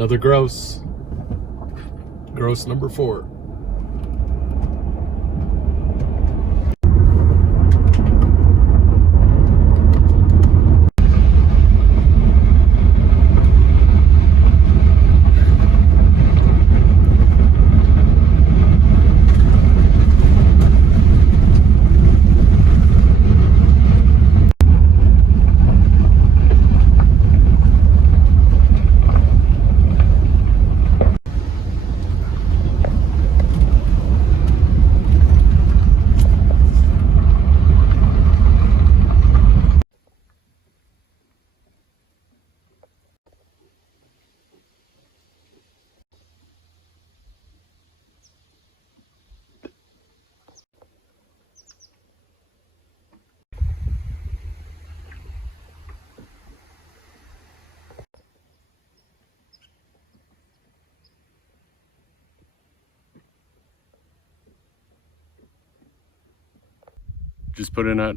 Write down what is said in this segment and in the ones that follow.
Another grouse. Grouse number 4. Just put in at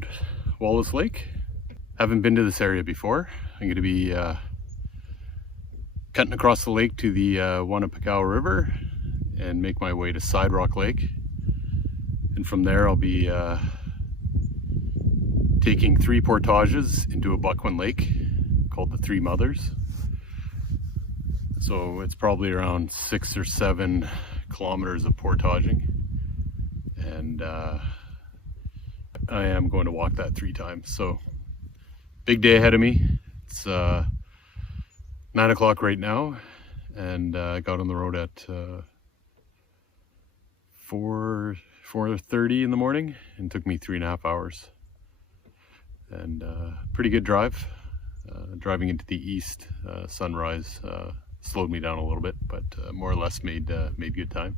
Wallace Lake. Haven't been to this area before. I'm going to be cutting across the lake to the Obukowin River and make my way to Side Rock Lake. And from there I'll be taking 3 portages into Obukowin Lake called the Three Mothers. So it's probably around 6 or 7 kilometers of portaging. And I am going to walk that 3 times. So big day ahead of me. It's 9 o'clock right now, and I got on the road at 4:30 in the morning, and took me 3.5 hours. And pretty good drive. Driving into the east, sunrise slowed me down a little bit, but more or less made good time.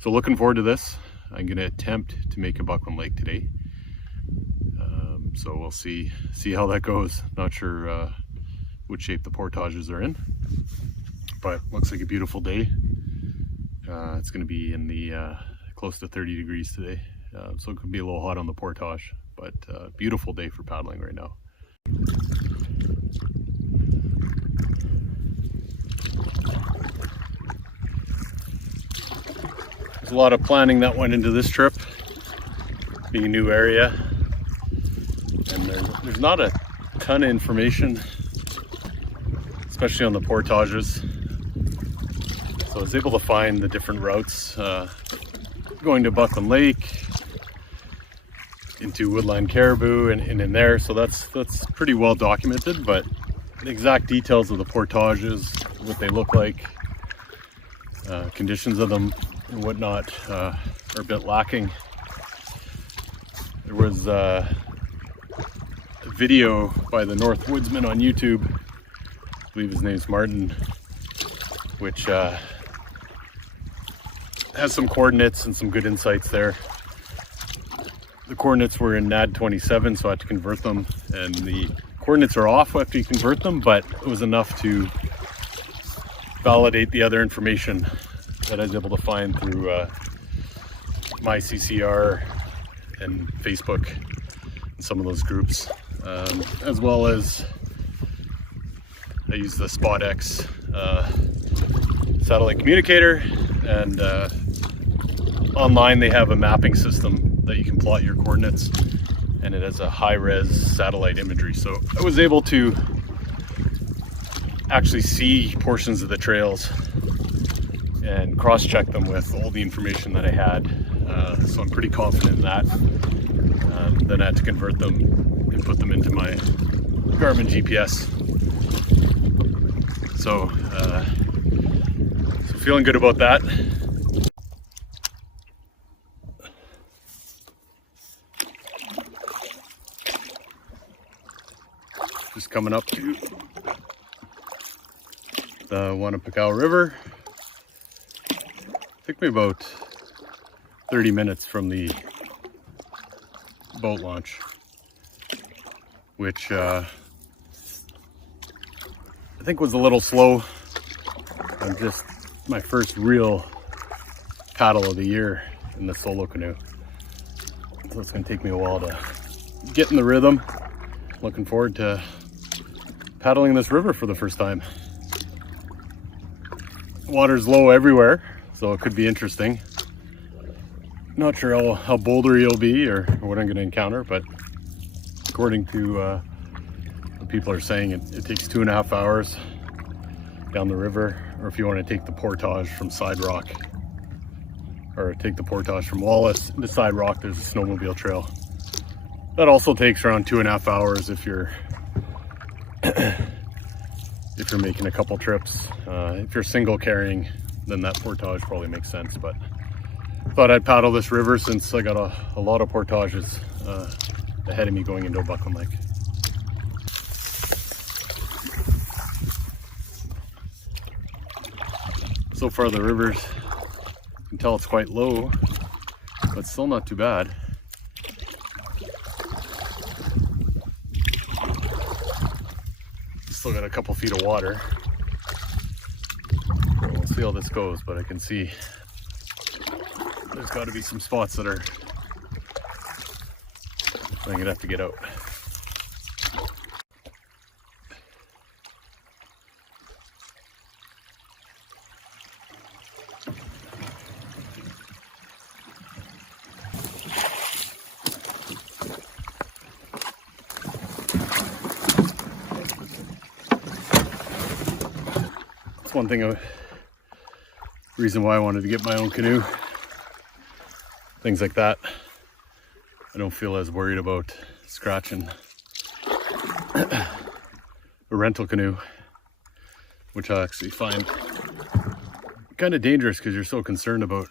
So looking forward to this. I'm going to attempt to make Obukowin Lake today. So we'll see how that goes. Not sure what shape the portages are in, but looks like a beautiful day. It's going to be in the close to 30 degrees today, so it could be a little hot on the portage, but beautiful day for paddling right now. There's a lot of planning that went into this trip, being a new area. And there's not a ton of information, especially on the portages. So I was able to find the different routes going to Obukowin Lake, into Woodland Caribou, and in there. So that's pretty well documented, but the exact details of the portages, what they look like, conditions of them and whatnot are a bit lacking. There was a video by the North Woodsman on YouTube, I believe his name's Martin, which has some coordinates and some good insights there. The coordinates were in NAD 27, so I had to convert them, and the coordinates are off after you convert them, but it was enough to validate the other information that I was able to find through my CCR and Facebook and some of those groups. As well as I use the SpotX satellite communicator, and online they have a mapping system that you can plot your coordinates, and it has a high-res satellite imagery. So I was able to actually see portions of the trails and cross-check them with all the information that I had. So I'm pretty confident in that. Then I had to convert them and put them into my Garmin GPS. So feeling good about that. Just coming up to the Obukowin River. Took me about 30 minutes from the boat launch, which I think was a little slow. I'm just my first real paddle of the year in the solo canoe, so it's going to take me a while to get in the rhythm. Looking forward to paddling this river for the first time. water's low everywhere, so it could be interesting. Not sure how bouldery it'll be or what I'm going to encounter, but according to what people are saying, it takes 2.5 hours down the river, or if you want to take the portage from Side Rock, or take the portage from Wallace into Side Rock, there's a snowmobile trail. That also takes around 2.5 hours if you're making a couple trips. If you're single carrying, then that portage probably makes sense, but thought I'd paddle this river since I got a lot of portages ahead of me going into Obukowin Lake. So far the river's, you can tell it's quite low, but still not too bad. Still got a couple feet of water. We'll see how this goes, but I can see there's got to be some spots that are, I'm gonna have to get out. That's one thing, reason why I wanted to get my own canoe. Things like that, I don't feel as worried about scratching a rental canoe, which I actually find kind of dangerous because you're so concerned about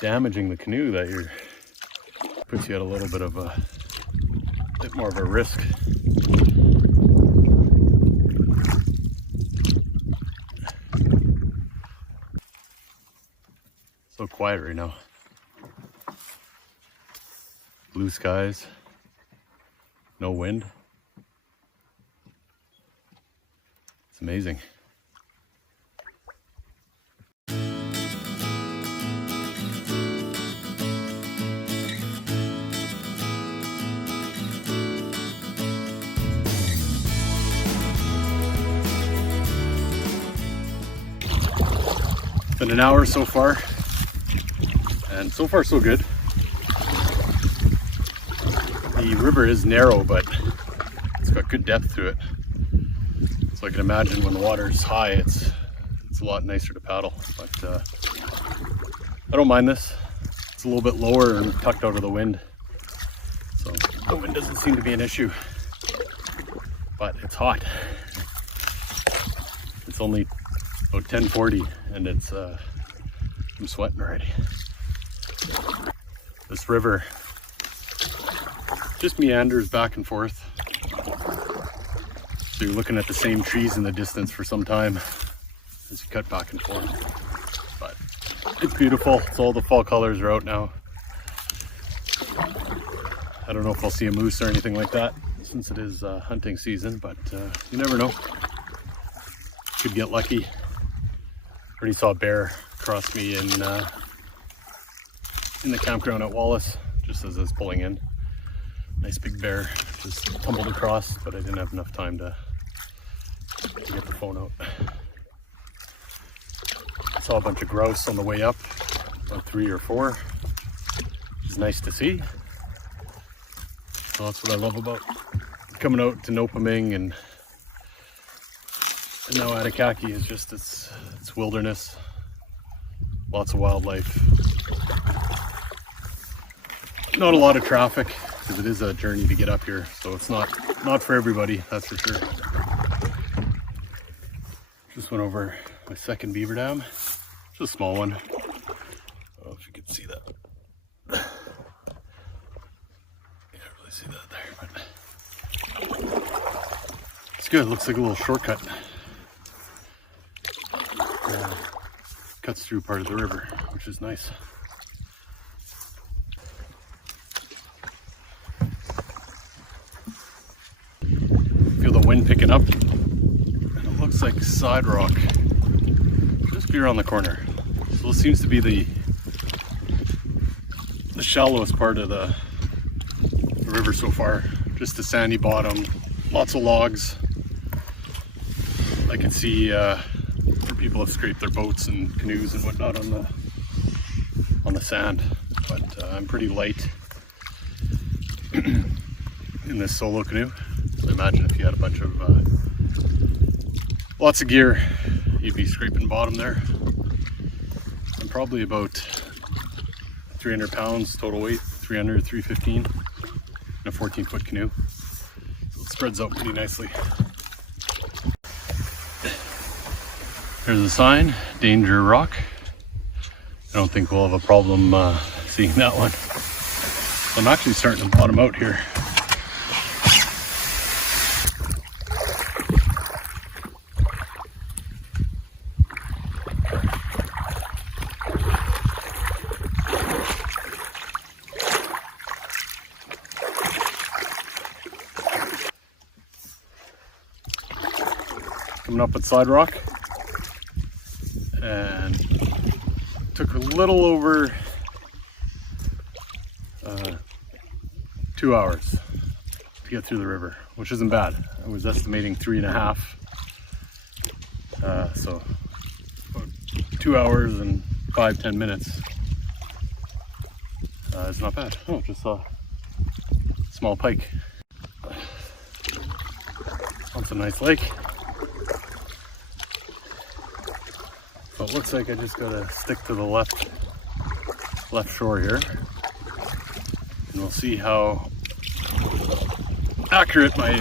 damaging the canoe that puts you at a little bit of a bit more of a risk. So quiet right now. Blue skies, no wind. It's amazing. It's been an hour so far, and so far so good. The river is narrow, but it's got good depth to it. So I can imagine when the water is high, it's a lot nicer to paddle. But I don't mind this. It's a little bit lower and tucked out of the wind, so the wind doesn't seem to be an issue. But it's hot. It's only about 10:40, and I'm sweating already. This river just meanders back and forth. So you're looking at the same trees in the distance for some time as you cut back and forth. But it's beautiful. So all the fall colors are out now. I don't know if I'll see a moose or anything like that since it is hunting season, but you never know. Could get lucky. Already saw a bear cross me in the campground at Wallace just as I was pulling in. Nice big bear just tumbled across, but I didn't have enough time to get the phone out. Saw a bunch of grouse on the way up, about 3 or 4. It's nice to see. So that's what I love about coming out to Nopaming and now Atikaki is just it's wilderness, lots of wildlife. Not a lot of traffic because it is a journey to get up here, so it's not for everybody, that's for sure. Just went over my second Beaver Dam. It's a small one. I don't know if you can see that. You can't really see that there, but it's good. It looks like a little shortcut. Cuts through part of the river, which is nice. Feel the wind picking up, and it looks like Side Rock just be around the corner. So this seems to be the shallowest part of the river so far. Just a sandy bottom, lots of logs. I can see people have scraped their boats and canoes and whatnot on the sand. But I'm pretty light in this solo canoe. So imagine if you had a bunch of lots of gear, you'd be scraping bottom there. I'm probably about 300 pounds total weight, 300, 315 in a 14-foot canoe. So it spreads out pretty nicely. There's a sign, Danger Rock. I don't think we'll have a problem seeing that one. I'm actually starting to bottom out here. Coming up at Side Rock, and took a little over 2 hours to get through the river, which isn't bad. I was estimating 3.5, so about 2 hours and 5-10 minutes is not bad. Oh, just saw a small pike. That's a nice lake. So it looks like I just gotta stick to the left shore here, and we'll see how accurate my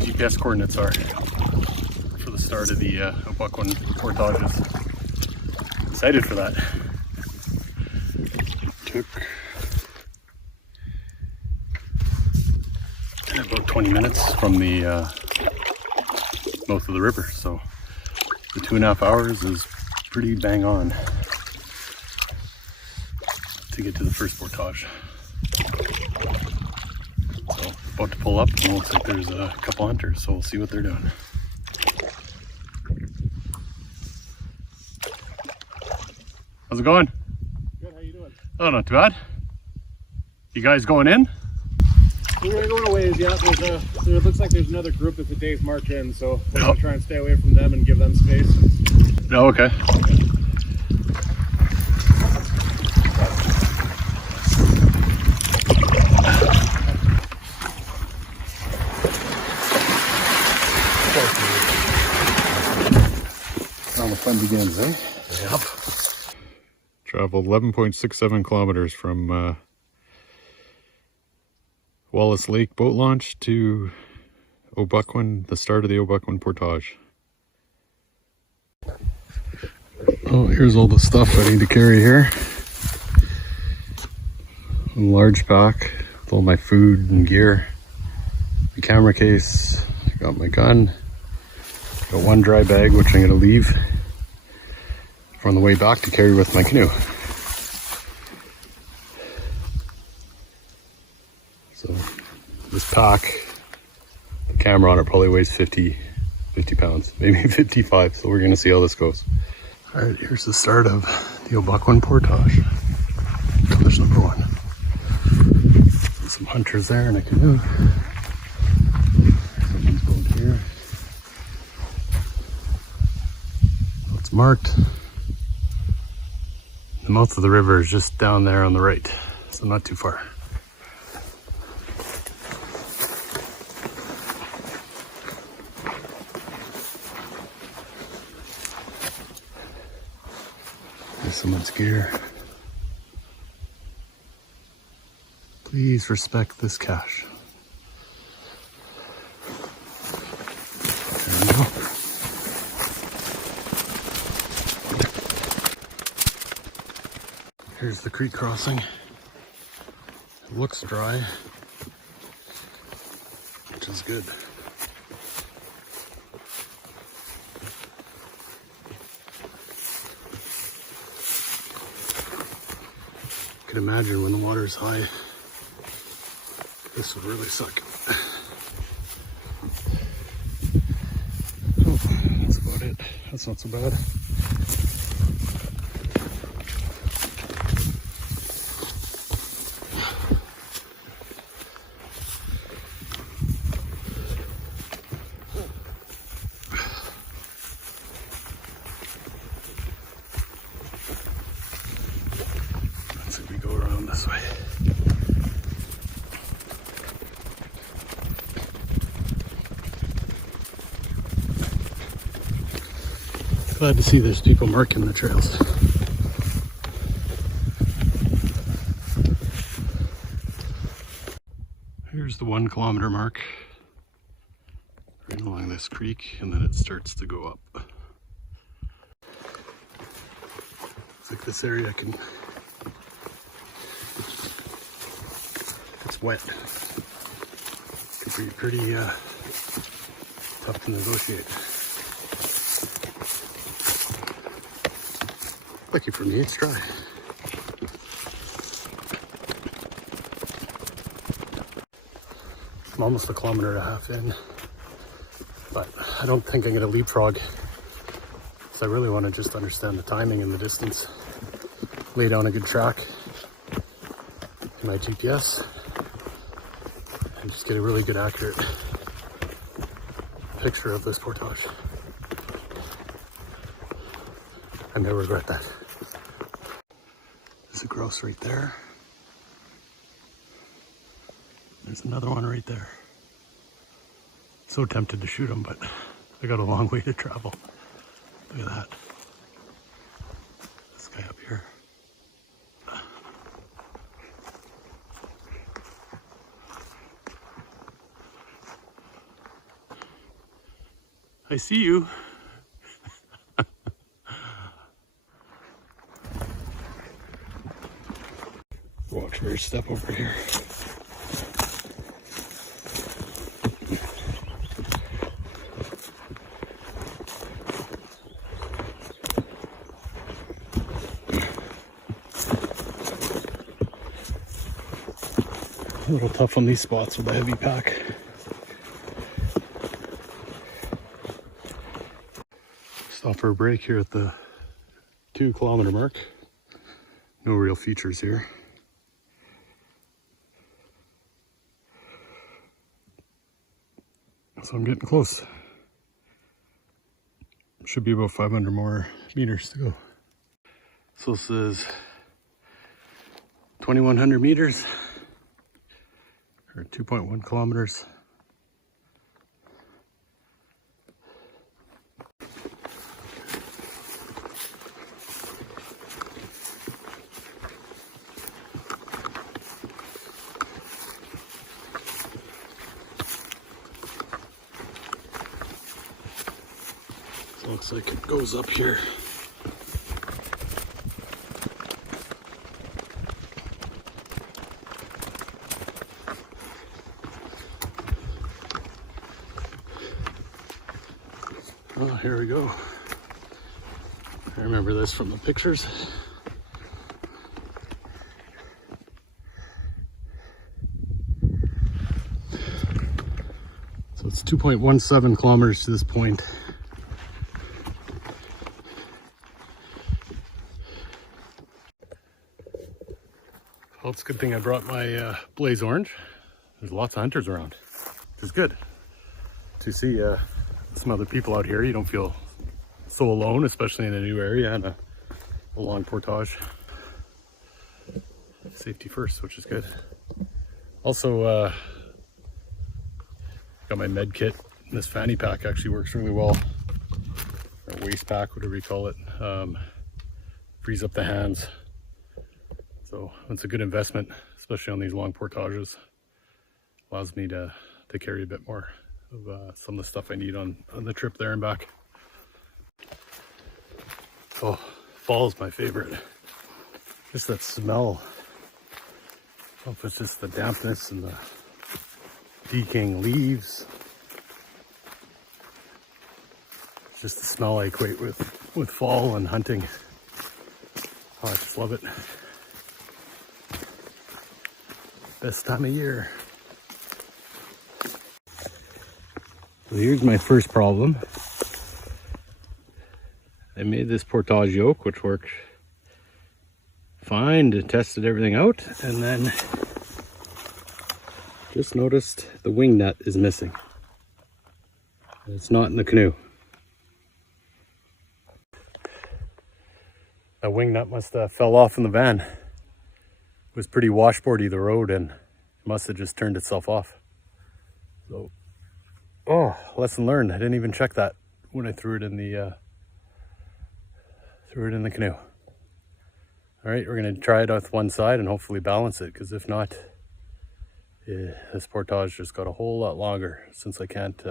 GPS coordinates are for the start of the Obukowin Portages. Excited for that. Took about 20 minutes from the mouth of the river, so the 2.5 hours is pretty bang on to get to the first portage. So about to pull up, and it looks like there's a couple hunters, so we'll see what they're doing. How's it going? Good, how you doing? Oh, not too bad. You guys going in? We're gonna go a ways, yeah. It looks like there's another group that's a day's march in, so we're gonna try and stay away from them and give them space. Oh, okay. Now the fun begins, eh? Yep. Traveled 11.67 kilometers from Wallace Lake boat launch to Obukowin, the start of the Obukowin Portage. Oh, here's all the stuff I need to carry here. A large pack with all my food and gear. The camera case, I got my gun. Got one dry bag, which I'm gonna leave for on the way back to carry with my canoe. So this pack, the camera on it probably weighs 50 pounds, maybe 55. So we're gonna see how this goes. All right, here's the start of the Obukowin Portage. Portage number 1. Some hunters there in a canoe. Someone's boat here. It's marked. The mouth of the river is just down there on the right, so not too far. There's someone's gear. Please respect this cache. There we go. Here's the creek crossing. It looks dry, which is good. I can imagine when the water's high, this would really suck. Oh, that's about it. That's not so bad. Maybe go around this way. Glad to see there's people marking the trails. Here's the 1 kilometer mark. Right along this creek, and then it starts to go up. It's like this area it's wet. Could be pretty tough to negotiate. Lucky for me, it's dry. I'm almost 1.5 kilometers in, but I don't think I'm going to leapfrog, so I really want to just understand the timing and the distance, lay down a good track in my GPS, and just get a really good accurate picture of this portage. I may regret that. There's a grouse right there. There's another one right there. So tempted to shoot him, but I got a long way to travel. Look at that. This guy up here. I see you. Watch for your step over here. A little tough on these spots with a heavy pack. Stop for a break here at the 2 kilometer mark. No real features here. So I'm getting close. Should be about 500 more meters to go. So this is 2,100 meters. Or 2.1 kilometers. So it looks like it goes up here. Oh, here we go. I remember this from the pictures. So it's 2.17 kilometers to this point. Well, it's a good thing I brought my Blaze Orange. There's lots of hunters around, which is good to see some other people out here. You don't feel so alone, especially in a new area and a long portage. Safety first, which is good. Also, got my med kit. This fanny pack actually works really well, or waist pack, whatever you call it. Frees up the hands, so it's a good investment, especially on these long portages. Allows me to carry a bit more of some of the stuff I need on the trip there and back. Oh, fall is my favorite. Just that smell. I don't know if it's just the dampness and the decaying leaves. It's just the smell I equate with fall and hunting. Oh, I just love it. Best time of year. So here's my first problem. I made this portage yoke, which worked fine, tested everything out, and then just noticed the wing nut is missing. It's not in the canoe. That wing nut must have fell off in the van. was pretty washboardy, the road, and it must have just turned itself off. So, oh, lesson learned. I didn't even check that when I threw it in the canoe. All right, we're gonna try it with one side and hopefully balance it, because if not, this portage just got a whole lot longer since I can't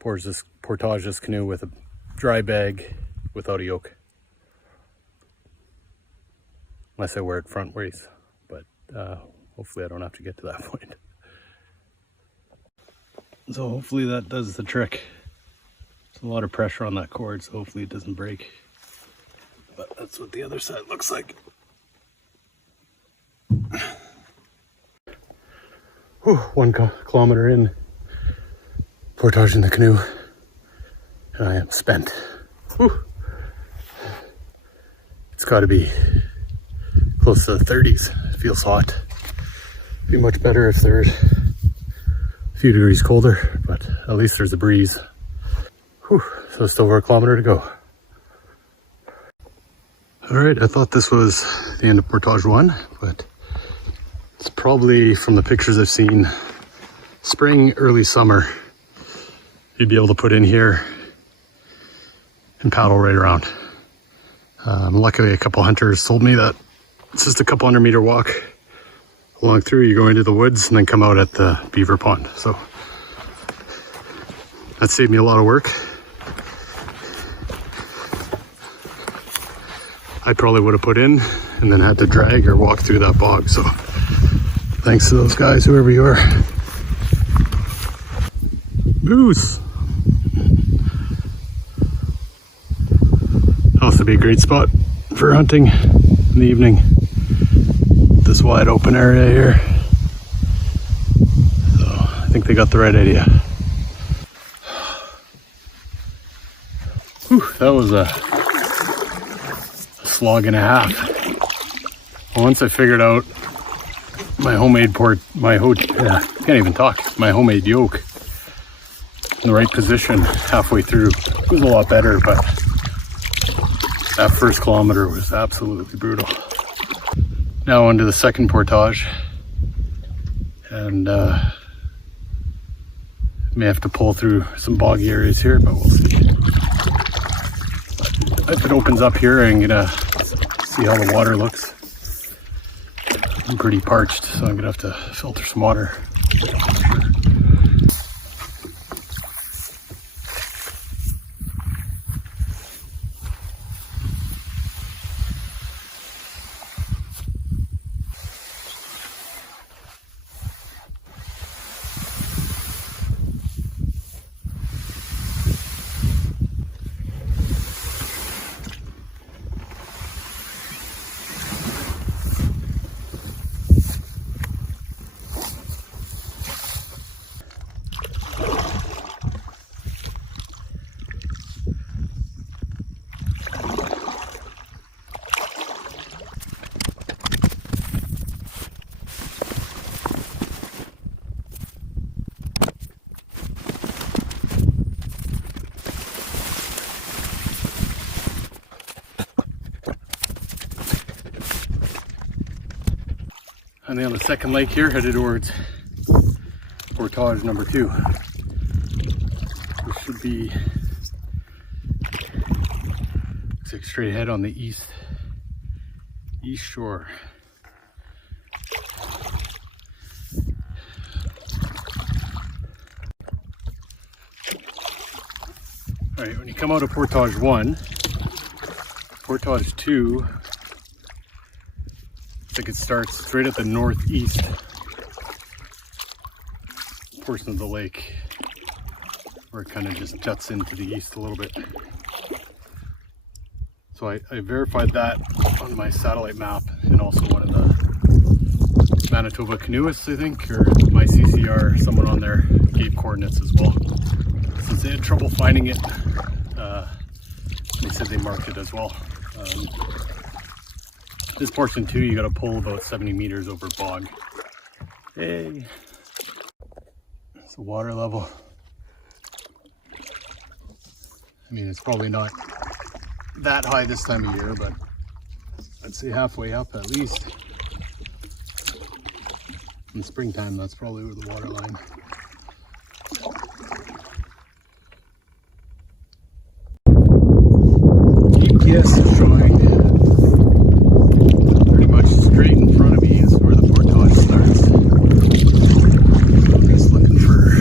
portage this canoe with a dry bag without a yoke. Unless I wear it front ways, but hopefully I don't have to get to that point. So hopefully that does the trick. There's a lot of pressure on that cord, so hopefully it doesn't break. But that's what the other side looks like. Whew, 1 kilometer in, portaging the canoe, and I am spent. Whew. It's got to be close to the 30s. It feels hot. It'd be much better if there's a few degrees colder, but at least there's a breeze. Whew, so still over 1 kilometer to go. All right, I thought this was the end of Portage 1, but it's probably, from the pictures I've seen, spring, early summer. You'd be able to put in here and paddle right around. Luckily, a couple hunters told me that it's just a couple 100-meter walk along through. You go into the woods and then come out at the beaver pond. So that saved me a lot of work. I probably would have put in and then had to drag or walk through that bog. So thanks to those guys, whoever you are. Moose. Also be a great spot for hunting in the evening. This wide open area here. So I think they got the right idea. Whew, that was a slog and a half. Once I figured out my homemade my homemade yoke in the right position halfway through, it was a lot better, but that first kilometer was absolutely brutal. Now onto the second portage, and may have to pull through some boggy areas here, but we'll see. If it opens up here, I'm gonna see how the water looks. I'm pretty parched, so I'm gonna have to filter some water. And then on the second lake here, headed towards portage number 2. This should be, looks like straight ahead on the east shore. All right, when you come out of Portage 1, Portage 2, I think it starts straight at the northeast portion of the lake, where it kind of just juts into the east a little bit. So I verified that on my satellite map, and also one of the Manitoba canoeists, I think, or my CCR, someone on there gave coordinates as well. Since they had trouble finding it, they said they marked it as well. This portion too, you gotta pull about 70 meters over bog. Hey! It's the water level. I mean, it's probably not that high this time of year, but I'd say halfway up at least. In springtime, that's probably where the water line. GPS is showing pretty much straight in front of me is where the portage starts. I'm just looking for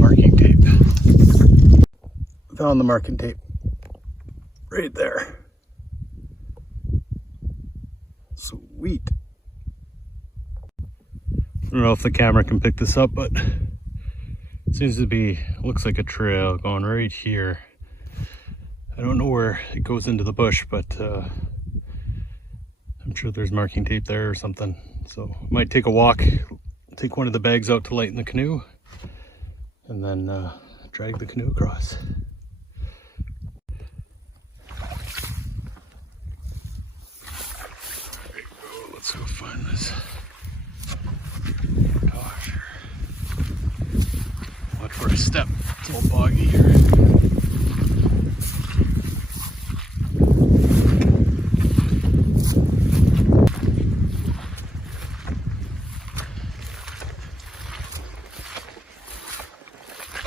marking tape. Found the marking tape right there. Sweet. I don't know if the camera can pick this up, but it seems to be, looks like a trail going right here. I don't know where it goes into the bush, but I'm sure there's marking tape there or something. So I might take a walk, take one of the bags out to lighten the canoe, and then drag the canoe across. There you go, let's go find this. Gosh. Watch where I step. It's all boggy here.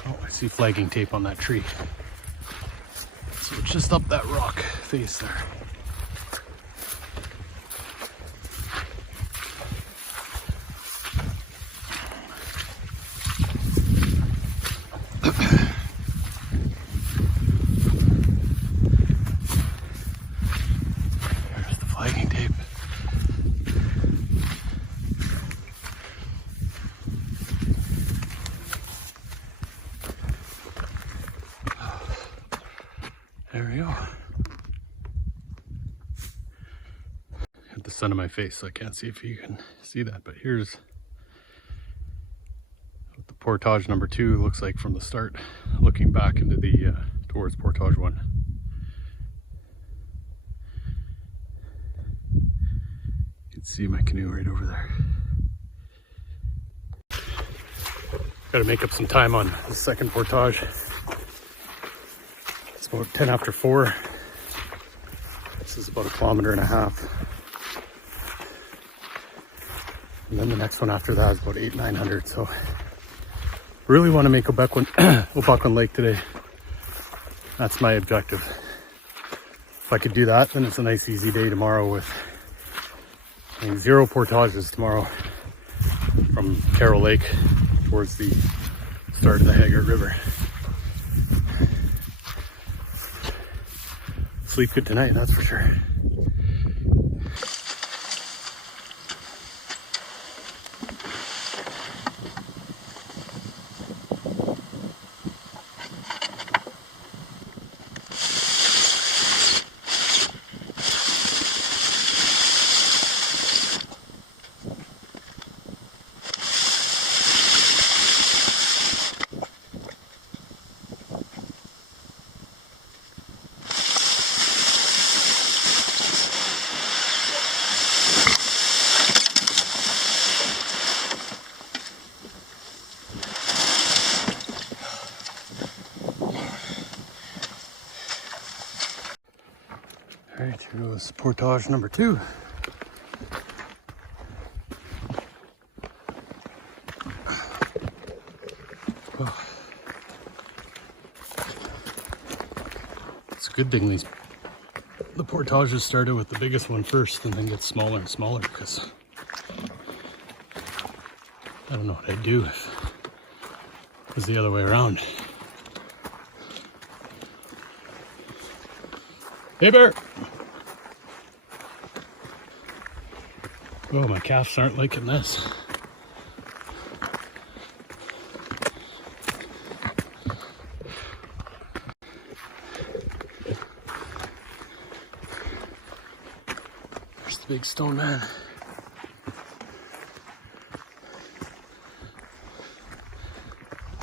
Oh, I see flagging tape on that tree. So it's just up that rock face there. There we go. Got the sun in my face, so I can't see if you can see that, but here's what the portage number 2 looks like from the start, looking back into the towards portage 1. You can see my canoe right over there. Got to make up some time on the second portage. It's about 10 after 4. This is about 1.5 kilometers. And then the next one after that is about 800-900. So really want to make Obukowin Lake today. That's my objective. If I could do that, then it's a nice easy day tomorrow with 0 portages tomorrow from Carroll Lake towards the start of the Haggard River. Sleep good tonight, that's for sure. All right, here goes portage number 2. Oh. It's a good thing the portages started with the biggest one first and then get smaller and smaller, because I don't know what I'd do if it was the other way around. Hey, Bear! Oh, my calves aren't liking this. There's the big stone man.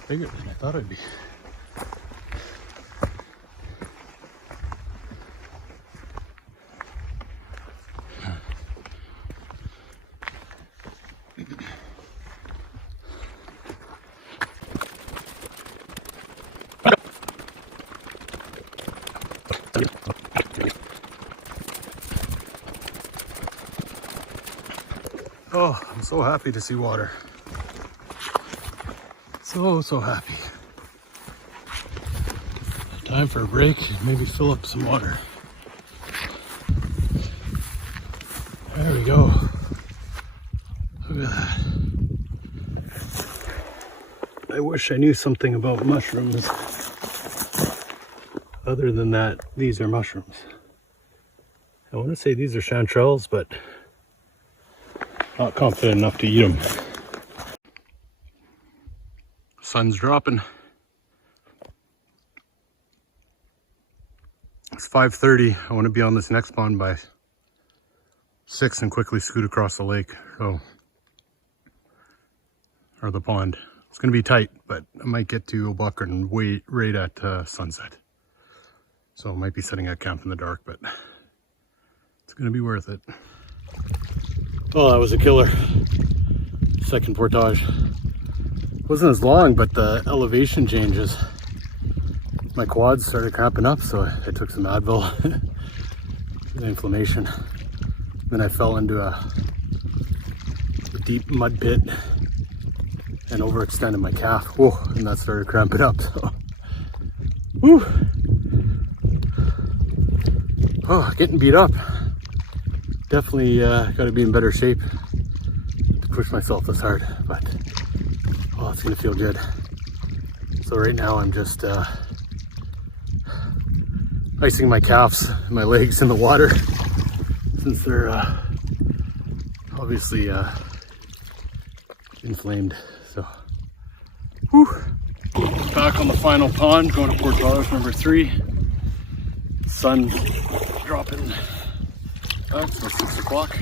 Bigger than I thought it'd be. Oh, I'm so happy to see water. So happy. Time for a break, maybe fill up some water. There we go. Look at that. I wish I knew something about mushrooms. Other than that, these are mushrooms. I want to say these are chanterelles, but not confident enough to eat them. Sun's dropping. It's 5:30. I want to be on this next pond by 6 and quickly scoot across the lake. So, or the pond. It's going to be tight, but I might get to Obukowin right at sunset. So I might be setting up camp in the dark, but it's going to be worth it. Oh, that was a killer. Second portage. Wasn't as long, but the elevation changes. My quads started cramping up, so I took some Advil. The inflammation. Then I fell into a deep mud pit and overextended my calf. Whoa, and that started cramping up. So, whew. Oh, getting beat up. Definitely got to be in better shape to push myself this hard, but oh, it's gonna feel good. So right now I'm just icing my calves and my legs in the water since they're obviously inflamed. So, whew. Back on the final pond, going to portage number 3. Sun dropping. It's about 6 o'clock.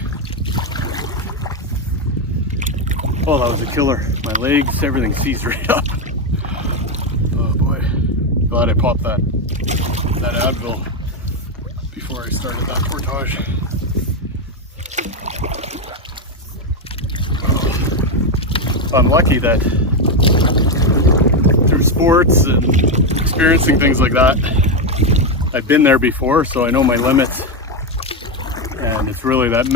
Oh, that was a killer. My legs, everything seized right up. Oh boy. Glad I popped that Advil before I started that portage. I'm lucky that through sports and experiencing things like that, I've been there before, so I know my limits. And it's really that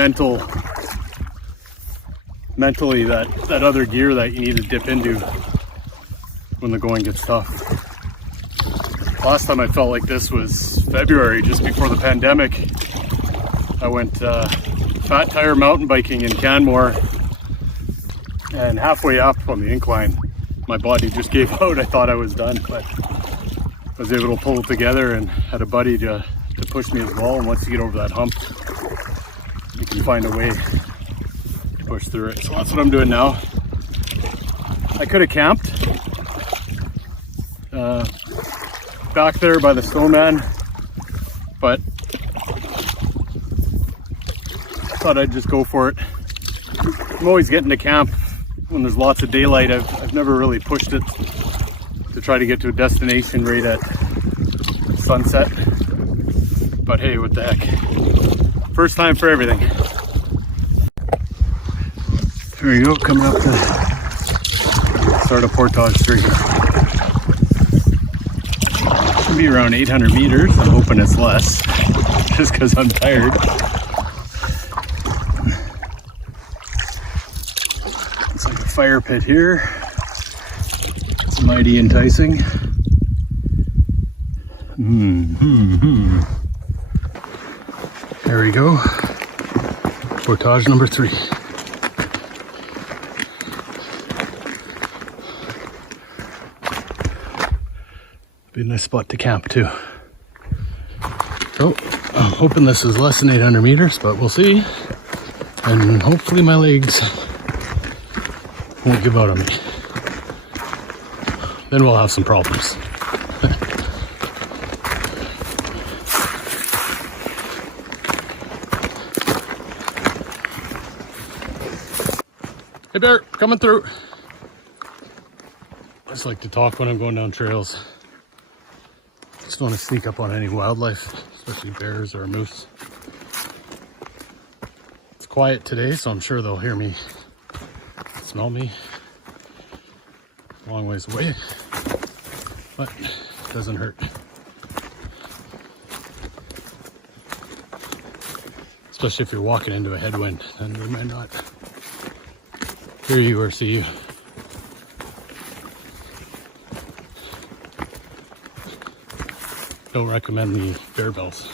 mentally that other gear that you need to dip into when the going gets tough. Last time I felt like this was February, just before the pandemic. I went fat tire mountain biking in Canmore, and halfway up on the incline, my body just gave out. I thought I was done, but I was able to pull it together and had a buddy to push me as well. And once you get over that hump, you can find a way to push through it. So that's what I'm doing now. I could have camped back there by the snowman, but thought I'd just go for it. I'm always getting to camp when there's lots of daylight. I've never really pushed it to try to get to a destination right at sunset, but hey, what the heck. First time for everything. Here we go, coming up to start of Portage 3. Should be around 800 meters. I'm hoping it's less, just because I'm tired. It's like a fire pit here. It's mighty enticing. There we go. Portage number 3. Be a nice spot to camp too. So I'm hoping this is less than 800 meters, but we'll see. And hopefully my legs won't give out on me. Then we'll have some problems. Hey bear, coming through. I just like to talk when I'm going down trails. Just don't want to sneak up on any wildlife, especially bears or a moose. It's quiet today, so I'm sure they'll hear me, smell me a long ways away, but it doesn't hurt. Especially if you're walking into a headwind, then they might not Hear you or see you. Don't recommend the bear bells.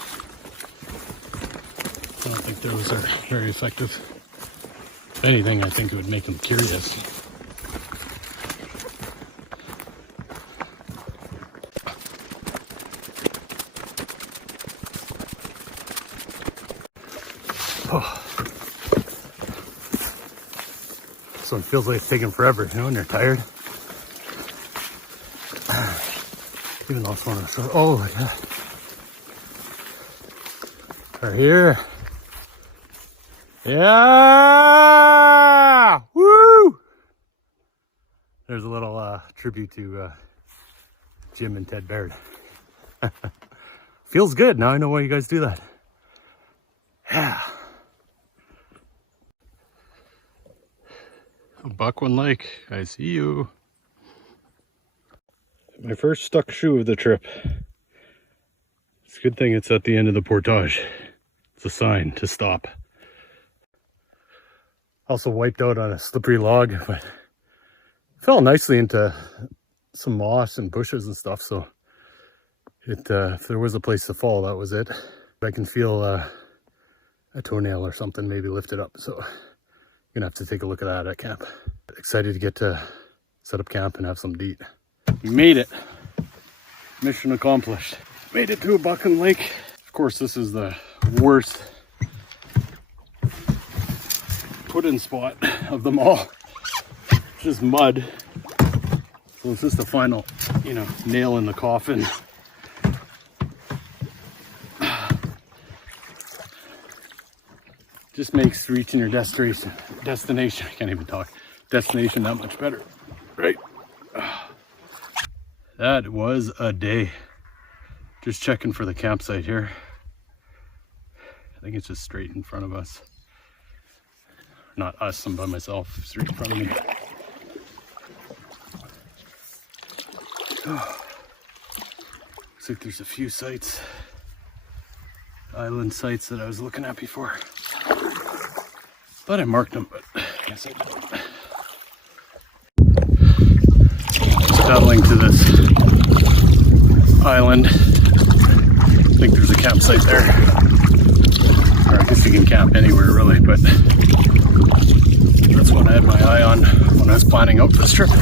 I don't think those are very effective. If anything, I think it would make them curious. Oh. This one feels like it's taking forever, you know, when you're tired. Even though it's one of the short. Oh, yeah. We're here. Yeah! Woo! There's a little tribute to Jim and Ted Baird. Feels good. Now I know why you guys do that. Yeah. Obukowin Lake, I see you. My first stuck shoe of the trip. It's a good thing it's at the end of the portage. It's a sign to stop. Also wiped out on a slippery log, but fell nicely into some moss and bushes and stuff, so if there was a place to fall, that was it. I can feel a toenail or something maybe lifted up, so gonna have to take a look at that at camp. Excited to get to set up camp and have some to eat. We made it. Mission accomplished. Made it to Obukowin Lake. Of course, this is the worst put-in spot of them all. It's just mud. So it's just the final, you know, nail in the coffin. Just makes reaching your destination, I can't even talk, destination that much better, right? That was a day. Just checking for the campsite here. I think it's just straight in front of us. Not us, I'm by myself, straight in front of me. Oh. Looks like there's a few sites, island sites that I was looking at before. Thought I marked them, but I guess I didn't. Paddling to this island. I think there's a campsite there. Or I guess you can camp anywhere really, but that's what I had my eye on when I was planning out this trip. So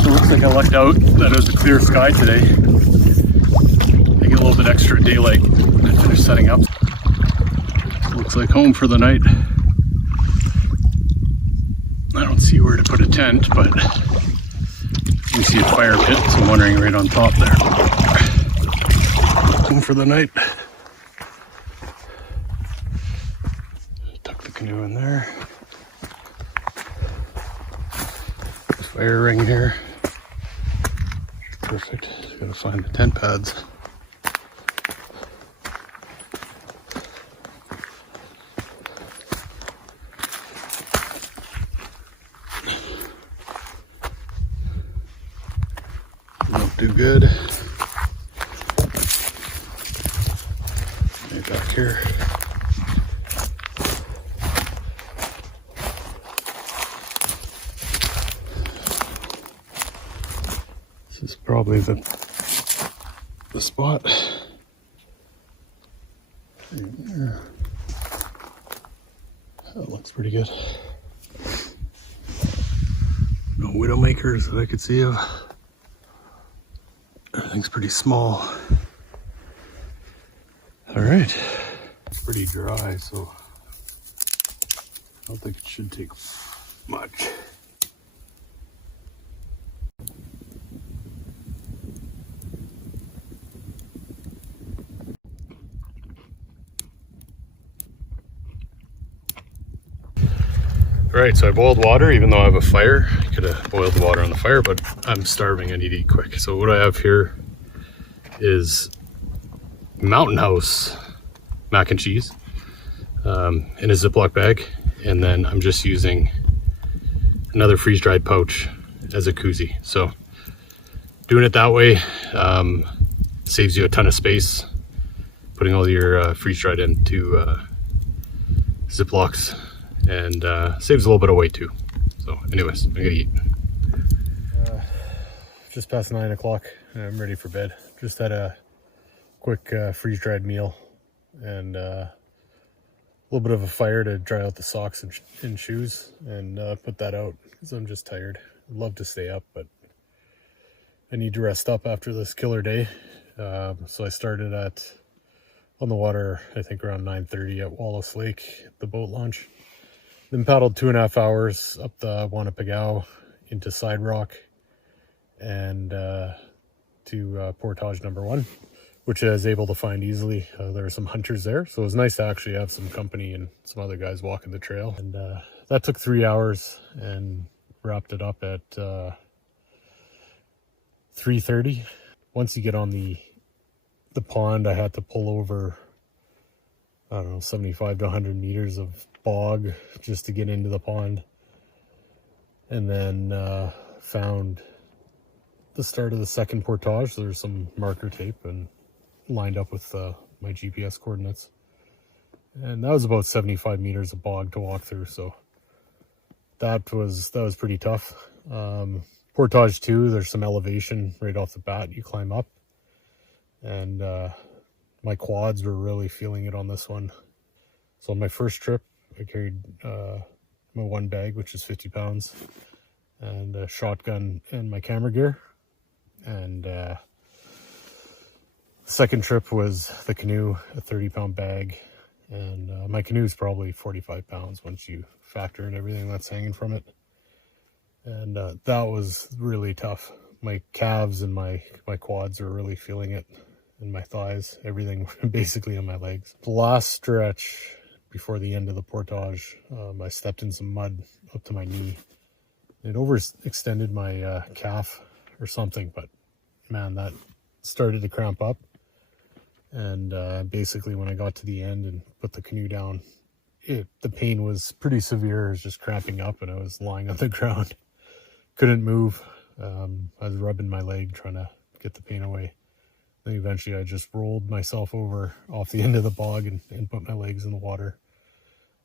it looks like I lucked out that it was a clear sky today. I get a little bit extra daylight when I finish setting up. Looks like home for the night. I don't see where to put a tent, but we see a fire pit, so I'm wondering right on top there. Home for the night. Tuck the canoe in there. Fire ring here. Perfect. Just gotta find the tent pads. Do good. Maybe back here. This is probably the spot. Yeah. That looks pretty good. No widowmakers that I could see of. Everything's pretty small. All right, it's pretty dry, so I don't think it should take much. All right, so I boiled water, even though I have a fire. I could have boiled the water on the fire, but I'm starving. I need to eat quick. So what I have here is Mountain House mac and cheese in a Ziploc bag. And then I'm just using another freeze-dried pouch as a koozie. So doing it that way saves you a ton of space. Putting all your freeze-dried into Ziplocs and saves a little bit of weight too. So anyways, I'm gonna eat. Just past 9 o'clock. I'm ready for bed. Just had a quick freeze-dried meal and a little bit of a fire to dry out the socks and shoes, and put that out because I'm just tired. I'd love to stay up, but I need to rest up after this killer day. So I started on the water, I think around 9:30 at Wallace Lake, the boat launch. Then paddled 2.5 hours up the Wanapagao into Side Rock and to Portage number 1, which I was able to find easily. There were some hunters there, so it was nice to actually have some company and some other guys walking the trail. And that took 3 hours and wrapped it up at 3:30. Once you get on the pond, I had to pull over, I don't know, 75 to 100 meters of bog just to get into the pond. And then found the start of the second portage. There's some marker tape and lined up with my GPS coordinates. And that was about 75 meters of bog to walk through, so that was pretty tough. Portage 2, there's some elevation right off the bat. You climb up, and my quads were really feeling it on this one. So on my first trip, I carried my one bag, which is 50 pounds, and a shotgun and my camera gear. And second trip was the canoe, a 30-pound bag, and my canoe is probably 45 pounds once you factor in everything that's hanging from it. And that was really tough. My calves and my quads were really feeling it, and my thighs, everything basically on my legs. The last stretch before the end of the portage, I stepped in some mud up to my knee. It overextended my calf or something, but man, that started to cramp up. And basically when I got to the end and put the canoe down, the pain was pretty severe. It was just cramping up, and I was lying on the ground. Couldn't move. I was rubbing my leg trying to get the pain away. Then eventually I just rolled myself over off the end of the bog and put my legs in the water.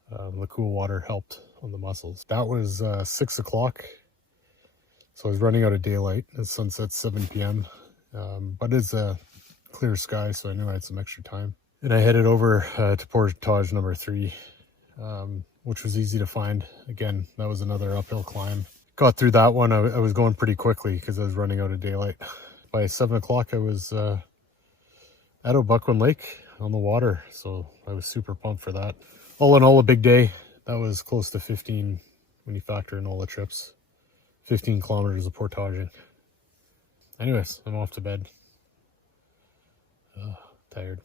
The cool water helped on the muscles. That was 6 o'clock. So I was running out of daylight. The sunset's 7 p.m. But it's a clear sky, so I knew I had some extra time. And I headed over to Portage number 3, which was easy to find. Again, that was another uphill climb. Got through that one. I was going pretty quickly because I was running out of daylight. By 7 o'clock, I was at Obukowin Lake on the water, so I was super pumped for that. All in all, a big day. That was close to 15 when you factor in all the trips. 15 kilometers of portaging. Anyways, I'm off to bed. Tired.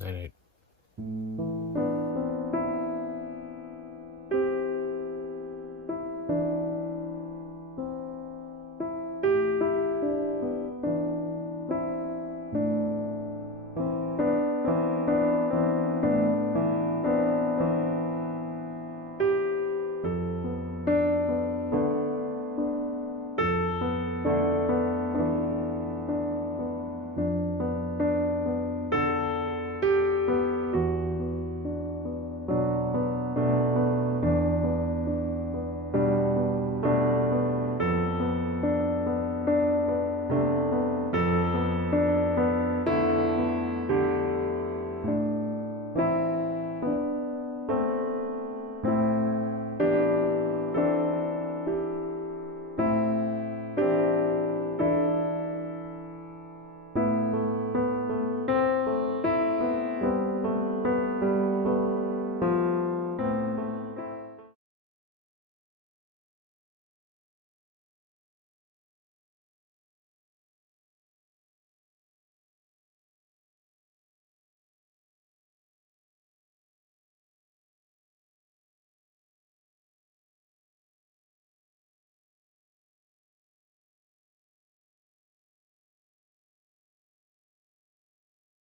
Night night.